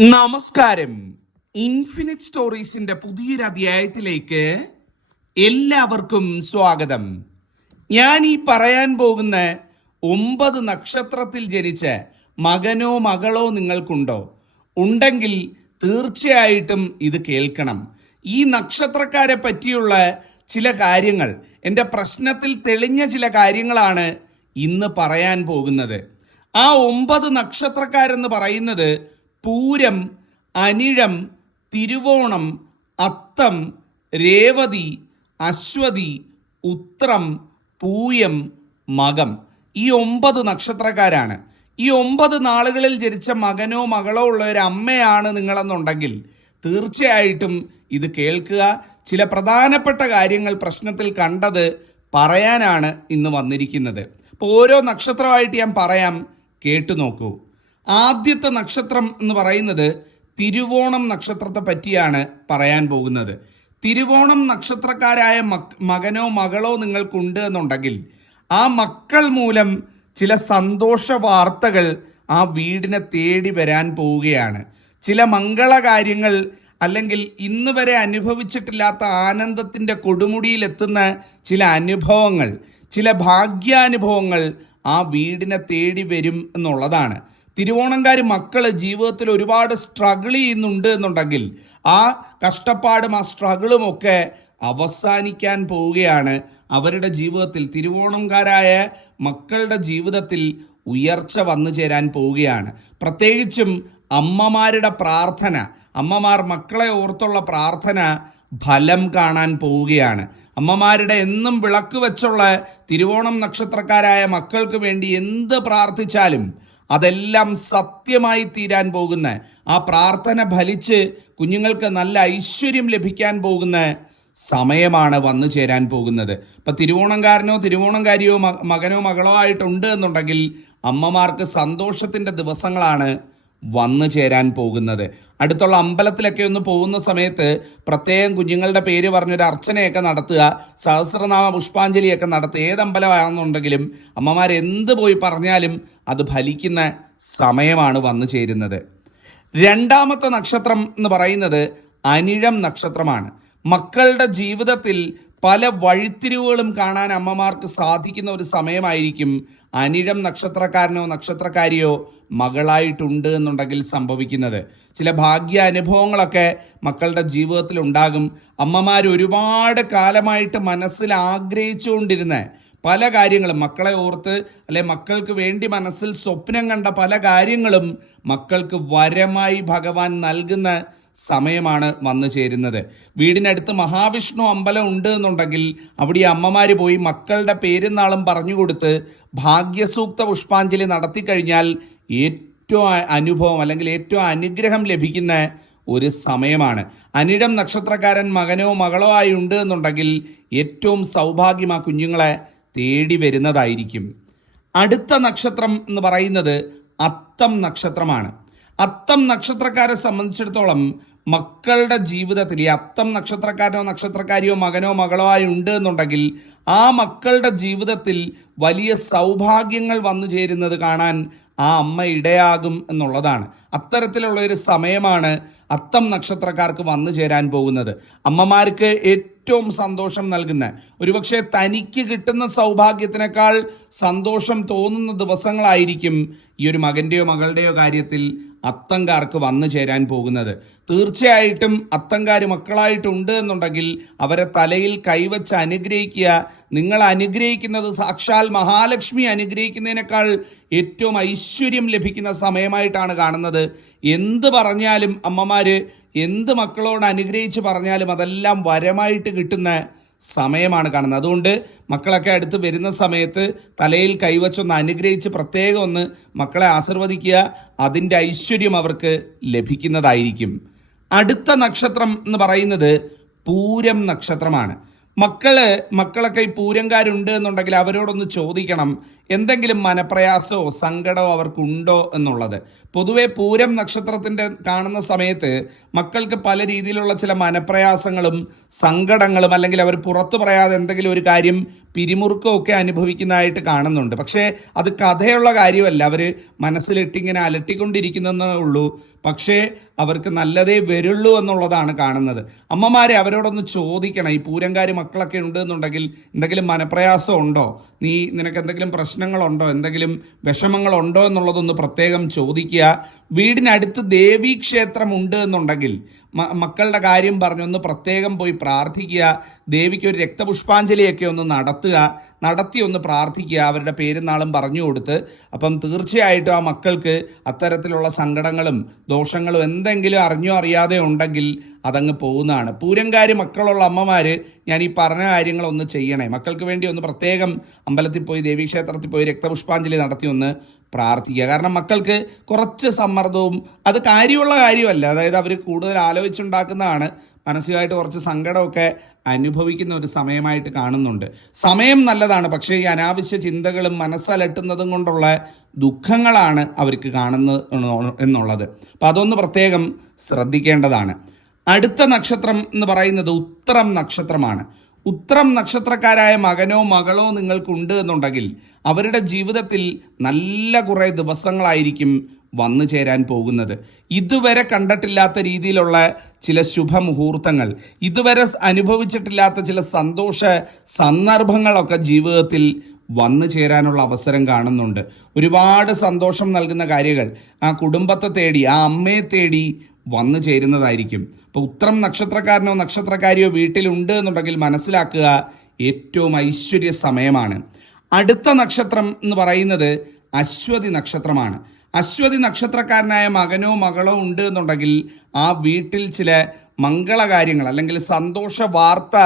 നമസ്കാരം. ഇൻഫിനിറ്റ് സ്റ്റോറീസിന്റെ പുതിയൊരു അധ്യായത്തിലേക്ക് എല്ലാവർക്കും സ്വാഗതം. ഞാൻ ഈ പറയാൻ പോകുന്ന ഒമ്പത് നക്ഷത്രത്തിൽ ജനിച്ച മകനോ മകളോ നിങ്ങൾക്കുണ്ടോ? ഉണ്ടെങ്കിൽ തീർച്ചയായിട്ടും ഇത് കേൾക്കണം. ഈ നക്ഷത്രക്കാരെ പറ്റിയുള്ള ചില കാര്യങ്ങൾ എന്റെ പ്രശ്നത്തിൽ തെളിഞ്ഞ ചില കാര്യങ്ങളാണ് ഇന്ന് പറയാൻ പോകുന്നത്. ആ ഒമ്പത് നക്ഷത്രക്കാരെന്ന് പറയുന്നത് പൂരം അനിഴം തിരുവോണം അത്തം രേവതി അശ്വതി ഉത്രം പൂയം മകം. ഈ ഒമ്പത് നക്ഷത്രക്കാരാണ്. ഈ ഒമ്പത് നാളുകളിൽ ജനിച്ച മകനോ മകളോ ഉള്ള ഒരു അമ്മയാണ് നിങ്ങളെന്നുണ്ടെങ്കിൽ തീർച്ചയായിട്ടും ഇത് കേൾക്കുക. ചില പ്രധാനപ്പെട്ട കാര്യങ്ങൾ പ്രശ്നത്തിൽ കണ്ടത് പറയാനാണ് ഇന്ന് വന്നിരിക്കുന്നത്. അപ്പോൾ ഓരോ നക്ഷത്രമായിട്ട് ഞാൻ പറയാം. കേട്ടു നോക്കൂ. ആദ്യത്തെ നക്ഷത്രം എന്ന് പറയുന്നത് തിരുവോണം നക്ഷത്രത്തെ പറ്റിയാണ് പറയാൻ പോകുന്നത്. തിരുവോണം നക്ഷത്രക്കാരായ മക് മകനോ മകളോ നിങ്ങൾക്കുണ്ട് എന്നുണ്ടെങ്കിൽ ആ മക്കൾ മൂലം ചില സന്തോഷ വാർത്തകൾ ആ വീടിനെ തേടി വരാൻ പോവുകയാണ്. ചില മംഗളകാര്യങ്ങൾ അല്ലെങ്കിൽ ഇന്ന് വരെ അനുഭവിച്ചിട്ടില്ലാത്ത ആനന്ദത്തിന്റെ കൊടുമുടിയിലെത്തുന്ന ചില അനുഭവങ്ങൾ ചില ഭാഗ്യാനുഭവങ്ങൾ ആ വീടിനെ തേടി വരും എന്നുള്ളതാണ്. തിരുവോണംകാർ മക്കൾ ജീവിതത്തിൽ ഒരുപാട് സ്ട്രഗിൾ ചെയ്യുന്നുണ്ട് എന്നുണ്ടെങ്കിൽ ആ കഷ്ടപ്പാടും ആ സ്ട്രഗിളും ഒക്കെ അവസാനിക്കാൻ പോവുകയാണ്. അവരുടെ ജീവിതത്തിൽ തിരുവോണംകാരായ മക്കളുടെ ജീവിതത്തിൽ ഉയർച്ച വന്നു ചേരാൻ പോവുകയാണ്. പ്രത്യേകിച്ചും അമ്മമാരുടെ പ്രാർത്ഥന അമ്മമാർ മക്കളെ ഓർത്തുള്ള പ്രാർത്ഥന ഫലം കാണാൻ പോവുകയാണ്. അമ്മമാരുടെ എന്നും വിളക്ക് വെച്ചുള്ള തിരുവോണം നക്ഷത്രക്കാരായ മക്കൾക്ക് വേണ്ടി എന്ത് പ്രാർത്ഥിച്ചാലും അതെല്ലാം സത്യമായി തീരാൻ പോകുന്ന ആ പ്രാർത്ഥന ഫലിച്ച് കുഞ്ഞുങ്ങൾക്ക് നല്ല ഐശ്വര്യം ലഭിക്കാൻ പോകുന്ന സമയമാണ് വന്നു ചേരാൻ പോകുന്നത്. ഇപ്പൊ തിരുവോണംകാരനോ തിരുവോണംകാരിയോ മകനോ മകളോ ആയിട്ടുണ്ട് എന്നുണ്ടെങ്കിൽ അമ്മമാർക്ക് സന്തോഷത്തിന്റെ ദിവസങ്ങളാണ് വന്നു ചേരാൻ പോകുന്നത്. അടുത്തുള്ള അമ്പലത്തിലൊക്കെ ഒന്ന് പോകുന്ന സമയത്ത് പ്രത്യേകം കുഞ്ഞുങ്ങളുടെ പേര് പറഞ്ഞൊരു അർച്ചനയൊക്കെ നടത്തുക സഹസ്രനാമ പുഷ്പാഞ്ജലിയൊക്കെ നടത്തുക. ഏത് അമ്പലമാണെന്നുണ്ടെങ്കിലും അമ്മമാർ എന്ത് പോയി പറഞ്ഞാലും അത് ഫലിക്കുന്ന സമയമാണ് വന്നു ചേരുന്നത്. രണ്ടാമത്തെ നക്ഷത്രം എന്ന് പറയുന്നത് അനിഴം നക്ഷത്രമാണ്. മക്കളുടെ ജീവിതത്തിൽ പല വഴിത്തിരിവുകളും കാണാൻ അമ്മമാർക്ക് സാധിക്കുന്ന ഒരു സമയമായിരിക്കും അനിഴം നക്ഷത്രക്കാരനോ നക്ഷത്രക്കാരിയോ മകളായിട്ടുണ്ട് എന്നുണ്ടെങ്കിൽ സംഭവിക്കുന്നത്. ചില ഭാഗ്യ അനുഭവങ്ങളൊക്കെ മക്കളുടെ ജീവിതത്തിൽ ഉണ്ടാകും. അമ്മമാർ ഒരുപാട് കാലമായിട്ട് മനസ്സിൽ ആഗ്രഹിച്ചുകൊണ്ടിരുന്ന പല കാര്യങ്ങളും മക്കളെ ഓർത്ത് അല്ലെ മക്കൾക്ക് വേണ്ടി മനസ്സിൽ സ്വപ്നം കണ്ട പല കാര്യങ്ങളും മക്കൾക്ക് വരമായി ഭഗവാൻ നൽകുന്ന സമയമാണ് വന്നു ചേരുന്നത്. വീടിനടുത്ത് മഹാവിഷ്ണു അമ്പലം ഉണ്ട് എന്നുണ്ടെങ്കിൽ അവിടെ ഈ അമ്മമാര് പോയി മക്കളുടെ പേരുന്നാളും പറഞ്ഞു കൊടുത്ത് ഭാഗ്യസൂക്ത പുഷ്പാഞ്ജലി നടത്തി കഴിഞ്ഞാൽ ഏറ്റവും അനുഭവം അല്ലെങ്കിൽ ഏറ്റവും അനുഗ്രഹം ലഭിക്കുന്ന ഒരു സമയമാണ്. അനിടം നക്ഷത്രക്കാരൻ മകനോ മകളോ ആയി ഉണ്ട് എന്നുണ്ടെങ്കിൽ ഏറ്റവും സൗഭാഗ്യം ആ കുഞ്ഞുങ്ങളെ തേടി വരുന്നതായിരിക്കും. അടുത്ത നക്ഷത്രം എന്ന് പറയുന്നത് അത്തം നക്ഷത്രമാണ്. അത്തം നക്ഷത്രക്കാരെ സംബന്ധിച്ചിടത്തോളം മക്കളുടെ ജീവിതത്തിൽ ഈ അത്തം നക്ഷത്രക്കാരനോ നക്ഷത്രക്കാരിയോ മകനോ മകളോ ആയി ഉണ്ട് എന്നുണ്ടെങ്കിൽ ആ മക്കളുടെ ജീവിതത്തിൽ വലിയ സൗഭാഗ്യങ്ങൾ വന്നു ചേരുന്നത് കാണാൻ ആ അമ്മ ഇടയാകും എന്നുള്ളതാണ്. അത്തരത്തിലുള്ള ഒരു സമയമാണ് അത്തം നക്ഷത്രക്കാർക്ക് വന്നു ചേരാൻ പോകുന്നത്. അമ്മമാർക്ക് ഏറ്റവും സന്തോഷം നൽകുന്ന ഒരുപക്ഷെ തനിക്ക് കിട്ടുന്ന സൗഭാഗ്യത്തിനേക്കാൾ സന്തോഷം തോന്നുന്ന ദിവസങ്ങളായിരിക്കും ഈ ഒരു മകന്റെയോ മകളുടെയോ കാര്യത്തിൽ അത്തങ്കാർക്ക് വന്നു ചേരാൻ പോകുന്നത്. തീർച്ചയായിട്ടും അത്തങ്കാർ മക്കളായിട്ടുണ്ട് എന്നുണ്ടെങ്കിൽ അവരെ തലയിൽ കൈവച്ച് അനുഗ്രഹിക്കുക. നിങ്ങൾ അനുഗ്രഹിക്കുന്നത് സാക്ഷാൽ മഹാലക്ഷ്മി അനുഗ്രഹിക്കുന്നതിനേക്കാൾ ഏറ്റവും ഐശ്വര്യം ലഭിക്കുന്ന സമയമായിട്ടാണ് കാണുന്നത്. എന്ത് പറഞ്ഞാലും അമ്മമാര് എന്ത് മക്കളോട് അനുഗ്രഹിച്ച് പറഞ്ഞാലും അതെല്ലാം വരമായിട്ട് കിട്ടുന്ന സമയമാണ് കാണുന്നത്. അതുകൊണ്ട് മക്കളൊക്കെ അടുത്ത് വരുന്ന സമയത്ത് തലയിൽ കൈവച്ചൊന്ന് അനുഗ്രഹിച്ച് പ്രത്യേകം ഒന്ന് മക്കളെ ആശീർവദിക്കുക. അതിന്റെ ഐശ്വര്യം അവർക്ക് ലഭിക്കുന്നതായിരിക്കും. അടുത്ത നക്ഷത്രം എന്ന് പറയുന്നത് പൂരം നക്ഷത്രമാണ്. മക്കൾ മക്കളൊക്കെ ഈ പൂരംകാരുണ്ട് എന്നുണ്ടെങ്കിൽ അവരോടൊന്ന് ചോദിക്കണം എന്തെങ്കിലും മനപ്രയാസമോ സങ്കടമോ അവർക്കുണ്ടോ എന്നുള്ളത്. പൊതുവെ പൂരം നക്ഷത്രത്തിന്റെ കാണുന്ന സമയത്ത് മക്കൾക്ക് പല രീതിയിലുള്ള ചില മനപ്രയാസങ്ങളും സങ്കടങ്ങളും അല്ലെങ്കിൽ അവർ പുറത്തു പറയാതെ എന്തെങ്കിലും ഒരു കാര്യം പിരിമുറുക്കമൊക്കെ അനുഭവിക്കുന്നതായിട്ട് കാണുന്നുണ്ട്. പക്ഷേ അത് കഥയുള്ള കാര്യമല്ല. അവർ മനസ്സിലിട്ടിങ്ങനെ അലട്ടിക്കൊണ്ടിരിക്കുന്നതേ ഉള്ളൂ. പക്ഷേ അവർക്ക് നല്ലതേ വരുള്ളൂ എന്നുള്ളതാണ് കാണുന്നത്. അമ്മമാരെ അവരോടൊന്ന് ചോദിക്കണം. ഈ പൂരംകാരി മക്കളൊക്കെ ഉണ്ട് എന്നുണ്ടെങ്കിൽ എന്തെങ്കിലും മനപ്രയാസം ഉണ്ടോ? നീ നിനക്ക് എന്തെങ്കിലും പ്രശ്നങ്ങളുണ്ടോ? എന്തെങ്കിലും വിഷമങ്ങളുണ്ടോ എന്നുള്ളതൊന്ന് പ്രത്യേകം ചോദിക്കുക. വീടിനടുത്ത് ദേവീക്ഷേത്രം ഉണ്ട് എന്നുണ്ടെങ്കിൽ മക്കളുടെ കാര്യം പറഞ്ഞൊന്ന് പ്രത്യേകം പോയി പ്രാർത്ഥിക്കുക. ദേവിക്ക് ഒരു രക്തപുഷ്പാഞ്ജലിയൊക്കെ ഒന്ന് നടത്തുക. നടത്തി ഒന്ന് പ്രാർത്ഥിക്കുക. അവരുടെ പേരും നാളും പറഞ്ഞു കൊടുത്ത്. അപ്പം തീർച്ചയായിട്ടും ആ മക്കൾക്ക് അത്തരത്തിലുള്ള സങ്കടങ്ങളും ദോഷങ്ങളും എന്തെങ്കിലും അറിഞ്ഞോ അറിയാതെ ഉണ്ടെങ്കിൽ അതങ്ങ് പോകുന്നതാണ്. പൂരംകാരി മക്കളുള്ള അമ്മമാർ ഞാൻ ഈ പറഞ്ഞ കാര്യങ്ങളൊന്ന് ചെയ്യണേ. മക്കൾക്ക് വേണ്ടി ഒന്ന് പ്രത്യേകം അമ്പലത്തിൽ പോയി ദേവീക്ഷേത്രത്തിൽ പോയി രക്തപുഷ്പാഞ്ജലി നടത്തി ഒന്ന് പ്രാർത്ഥിക്കുക. കാരണം മക്കൾക്ക് കുറച്ച് സമ്മർദ്ദവും അത് കാര്യമുള്ള കാര്യമല്ല. അതായത് അവർ കൂടുതൽ ആലോചിച്ചുണ്ടാക്കുന്നതാണ്. മാനസികമായിട്ട് കുറച്ച് സങ്കടമൊക്കെ അനുഭവിക്കുന്ന ഒരു സമയമായിട്ട് കാണുന്നുണ്ട്. സമയം നല്ലതാണ്. പക്ഷേ ഈ അനാവശ്യ ചിന്തകളും മനസ്സലട്ടുന്നതും കൊണ്ടുള്ള ദുഃഖങ്ങളാണ് അവർക്ക് കാണുന്നത് എന്നുള്ളത്. അപ്പം അതൊന്ന് പ്രത്യേകം ശ്രദ്ധിക്കേണ്ടതാണ്. അടുത്ത നക്ഷത്രം എന്ന് പറയുന്നത് ഉത്തരം നക്ഷത്രമാണ്. ഉത്തരം നക്ഷത്രക്കാരായ മകനോ മകളോ നിങ്ങൾക്കുണ്ട് എന്നുണ്ടെങ്കിൽ അവരുടെ ജീവിതത്തിൽ നല്ല കുറേ ദിവസങ്ങളായിരിക്കും വന്നു ചേരാൻ പോകുന്നത്. ഇതുവരെ കണ്ടിട്ടില്ലാത്ത രീതിയിലുള്ള ചില ശുഭമുഹൂർത്തങ്ങൾ ഇതുവരെ അനുഭവിച്ചിട്ടില്ലാത്ത ചില സന്തോഷ സന്ദർഭങ്ങളൊക്കെ ജീവിതത്തിൽ വന്നു ചേരാനുള്ള അവസരം കാണുന്നുണ്ട്. ഒരുപാട് സന്തോഷം നൽകുന്ന കാര്യങ്ങൾ ആ കുടുംബത്തെ തേടി ആ അമ്മയെ തേടി വന്നു ചേരുന്നതായിരിക്കും. അപ്പോൾ ഉത്രം നക്ഷത്രക്കാരനോ നക്ഷത്രക്കാരിയോ വീട്ടിലുണ്ട് എന്നുണ്ടെങ്കിൽ മനസ്സിലാക്കുക ഏറ്റവും ഐശ്വര്യ സമയമാണ്. അടുത്ത നക്ഷത്രം എന്ന് പറയുന്നത് അശ്വതി നക്ഷത്രമാണ്. അശ്വതി നക്ഷത്രക്കാരനായ മകനോ മകളോ ഉണ്ട് എന്നുണ്ടെങ്കിൽ ആ വീട്ടിൽ ചില മംഗളകാര്യങ്ങൾ അല്ലെങ്കിൽ സന്തോഷ വാർത്ത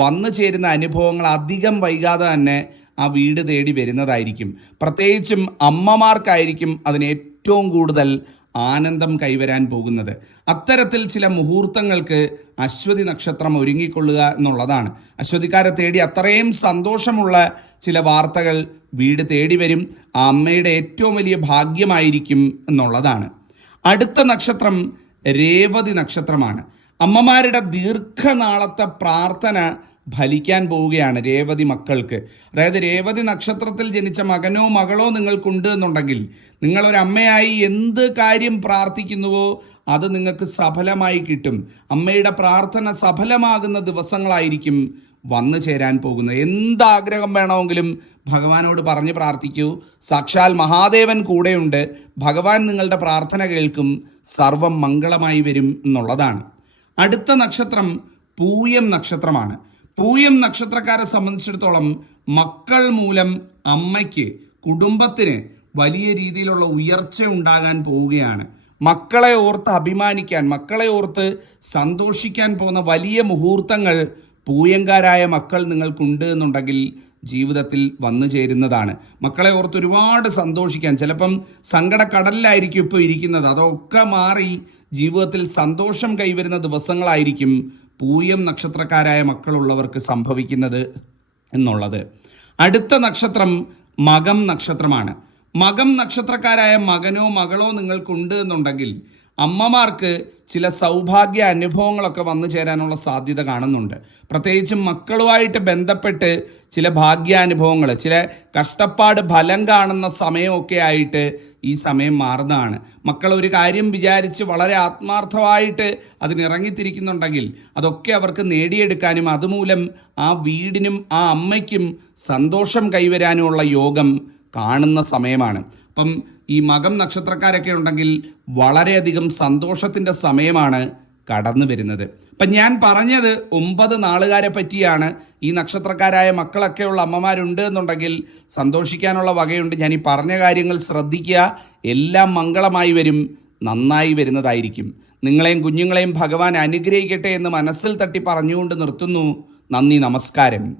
വന്നു ചേരുന്ന അനുഭവങ്ങൾ അധികം വൈകാതെ തന്നെ ആ വീട് തേടി വരുന്നതായിരിക്കും. പ്രത്യേകിച്ചും അമ്മമാർക്കായിരിക്കും അതിന് ഏറ്റവും കൂടുതൽ ആനന്ദം കൈവരാൻ പോകുന്നത്. അത്തരത്തിൽ ചില മുഹൂർത്തങ്ങൾക്ക് അശ്വതി നക്ഷത്രം ഒരുങ്ങിക്കൊള്ളുക എന്നുള്ളതാണ്. അശ്വതിക്കാരെ തേടി അത്രയും സന്തോഷമുള്ള ചില വാർത്തകൾ വീട് തേടി വരും. ആ അമ്മയുടെ ഏറ്റവും വലിയ ഭാഗ്യമായിരിക്കും എന്നുള്ളതാണ്. അടുത്ത നക്ഷത്രം രേവതി നക്ഷത്രമാണ്. അമ്മമാരുടെ ദീർഘനാളത്തെ പ്രാർത്ഥന ഫലിക്കാൻ പോവുകയാണ് രേവതി മക്കൾക്ക്. അതായത് രേവതി നക്ഷത്രത്തിൽ ജനിച്ച മകനോ മകളോ നിങ്ങൾക്കുണ്ട് എന്നുണ്ടെങ്കിൽ അമ്മയായി എന്ത് കാര്യം പ്രാർത്ഥിക്കുന്നുവോ അത് നിങ്ങൾക്ക് സഫലമായി കിട്ടും. അമ്മയുടെ പ്രാർത്ഥന സഫലമാകുന്ന ദിവസങ്ങളായിരിക്കും വന്നു ചേരാൻ പോകുന്നത്. എന്താഗ്രഹം വേണമെങ്കിലും ഭഗവാനോട് പറഞ്ഞ് പ്രാർത്ഥിക്കൂ. സാക്ഷാൽ മഹാദേവൻ കൂടെയുണ്ട്. ഭഗവാൻ നിങ്ങളുടെ പ്രാർത്ഥന കേൾക്കും. സർവം മംഗളമായി വരും എന്നുള്ളതാണ്. അടുത്ത നക്ഷത്രം പൂയം നക്ഷത്രമാണ്. പൂയം നക്ഷത്രക്കാരെ സംബന്ധിച്ചിടത്തോളം മക്കൾ മൂലം അമ്മയ്ക്ക് കുടുംബത്തിന് വലിയ രീതിയിലുള്ള ഉയർച്ച ഉണ്ടാകാൻ പോവുകയാണ്. മക്കളെ ഓർത്ത് അഭിമാനിക്കാൻ മക്കളെ ഓർത്ത് സന്തോഷിക്കാൻ പോകുന്ന വലിയ മുഹൂർത്തങ്ങൾ പൂയങ്കാരായ മക്കൾ നിങ്ങൾക്കുണ്ട് എന്നുണ്ടെങ്കിൽ ജീവിതത്തിൽ വന്നു ചേരുന്നതാണ്. മക്കളെ ഓർത്ത് ഒരുപാട് സന്തോഷിക്കാൻ ചിലപ്പം സങ്കടക്കടലിലായിരിക്കും ഇപ്പോൾ ഇരിക്കുന്നത്. അതൊക്കെ മാറി ജീവിതത്തിൽ സന്തോഷം കൈവരുന്ന ദിവസങ്ങളായിരിക്കും പൂയം നക്ഷത്രക്കാരായ മക്കളുള്ളവർക്ക് സംഭവിക്കുന്നത് എന്നുള്ളത്. അടുത്ത നക്ഷത്രം മകം നക്ഷത്രമാണ്. മകം നക്ഷത്രക്കാരായ മകനോ മകളോ നിങ്ങൾക്കുണ്ട് എന്നുണ്ടെങ്കിൽ അമ്മമാർക്ക് ചില സൗഭാഗ്യ അനുഭവങ്ങളൊക്കെ വന്നു ചേരാനുള്ള സാധ്യത കാണുന്നുണ്ട്. പ്രത്യേകിച്ചും മക്കളുമായിട്ട് ബന്ധപ്പെട്ട് ചില ഭാഗ്യാനുഭവങ്ങൾ ചില കഷ്ടപ്പാട് ഫലം കാണുന്ന സമയമൊക്കെ ആയിട്ട് ഈ സമയം മാറുന്നതാണ്. മക്കൾ ഒരു കാര്യം വിചാരിച്ച് വളരെ ആത്മാർത്ഥമായിട്ട് അതിനിറങ്ങിത്തിരിക്കുന്നുണ്ടെങ്കിൽ അതൊക്കെ അവർക്ക് നേടിയെടുക്കാനും അതുമൂലം ആ വീടിനും ആ അമ്മയ്ക്കും സന്തോഷം കൈവരാനുമുള്ള യോഗം കാണുന്ന സമയമാണ്. അപ്പം ഈ മകം നക്ഷത്രക്കാരൊക്കെ ഉണ്ടെങ്കിൽ വളരെയധികം സന്തോഷത്തിന്റെ സമയമാണ് കടന്നു വരുന്നത്. അപ്പം ഞാൻ പറഞ്ഞത് ഒമ്പത് നാളുകാരെ പറ്റിയാണ് ഈ നക്ഷത്രക്കാരായ മക്കളൊക്കെയുള്ള അമ്മമാരുണ്ട് എന്നുണ്ടെങ്കിൽ സന്തോഷിക്കാനുള്ള വകയുണ്ട്. ഞാൻ ഈ പറഞ്ഞ കാര്യങ്ങൾ ശ്രദ്ധിക്കുക. എല്ലാം മംഗളമായി വരും നന്നായി വരുന്നതായിരിക്കും. നിങ്ങളെയും കുഞ്ഞുങ്ങളെയും ഭഗവാൻ അനുഗ്രഹിക്കട്ടെ എന്ന് മനസ്സിൽ തട്ടി പറഞ്ഞുകൊണ്ട് നിർത്തുന്നു. നന്ദി നമസ്കാരം.